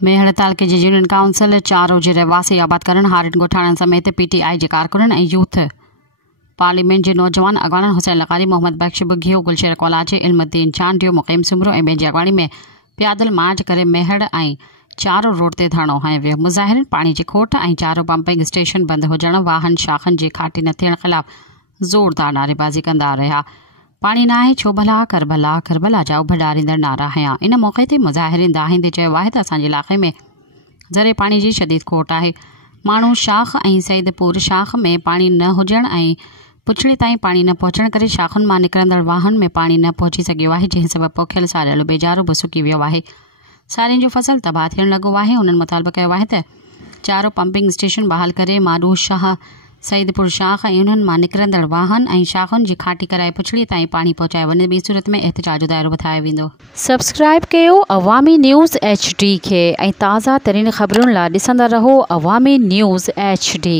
मेहड़ तालुके जी union council 4 रोज़े रहवासी आबाद करण हारिन गोठाणन समेत PTI जे कारकुनन ऐं यूथ पार्लियामेंट जे नौजवान अगवानन हुसैन लकारी मोहम्मद बख्श बुघियो गुलशेर कोलाचे इल्मुद्दीन चांडियो मुक़ीम सिमरो ऐं ॿियनि जी अगवाणी में प्यादल मार्च करे मेहड़ ऐं चारो रोड ते धरणो हंयो वियो। मुज़ाहिरनि पाणी जी खोट ऐं चारो पंपिंग स्टेशन बंदि हुजण वाहन शाखनि जे खाटी न थियण ख़िलाफ़ ज़ोरदार नारेबाज़ी कंदा रहिया। पाणी न आहे छो भला करबला करबला जा उभ ॾारींदड़ नारा हंया। इन मौक़े ते मुज़ाहिरीन दाहींदे चयो आहे त असांजे इलाइक़े में ज़रे पाणी जी शदीद खोट आहे। माण्हू शाख ऐं सईदपुर शाख में पाणी न हुजण ऐं पुछड़ी ताईं पाणी न पहुचण करे शाखुनि मां निकिरंदड़ वाहन में पाणी न पहुची सघियो आहे, जंहिं सबबि पोखियल सारियल बेजारो बि सुकी वियो आहे। सारियुनि जो फसल तबाह थियण लॻो आहे। हुननि मुतालबो कयो आहे त चारो पंपिंग स्टेशन बहाल करे माडू शाह सईदपुर शाख ऐं उन्हनि मां निकिरंदड़ वाहन ऐं शाखुनि जी खाटी कराए पुछड़ी ताईं पाणी पहुचाए वञे। ॿी सूरत में एहतिजाज जो दाइरो वधायो वेंदो। सब्सक्राइब कयो अवामी न्यूज़ HD खे ऐं ताज़ा तरीन ख़बरुनि लाइ ॾिसंदा रहो अवामी न्यूज़ HD।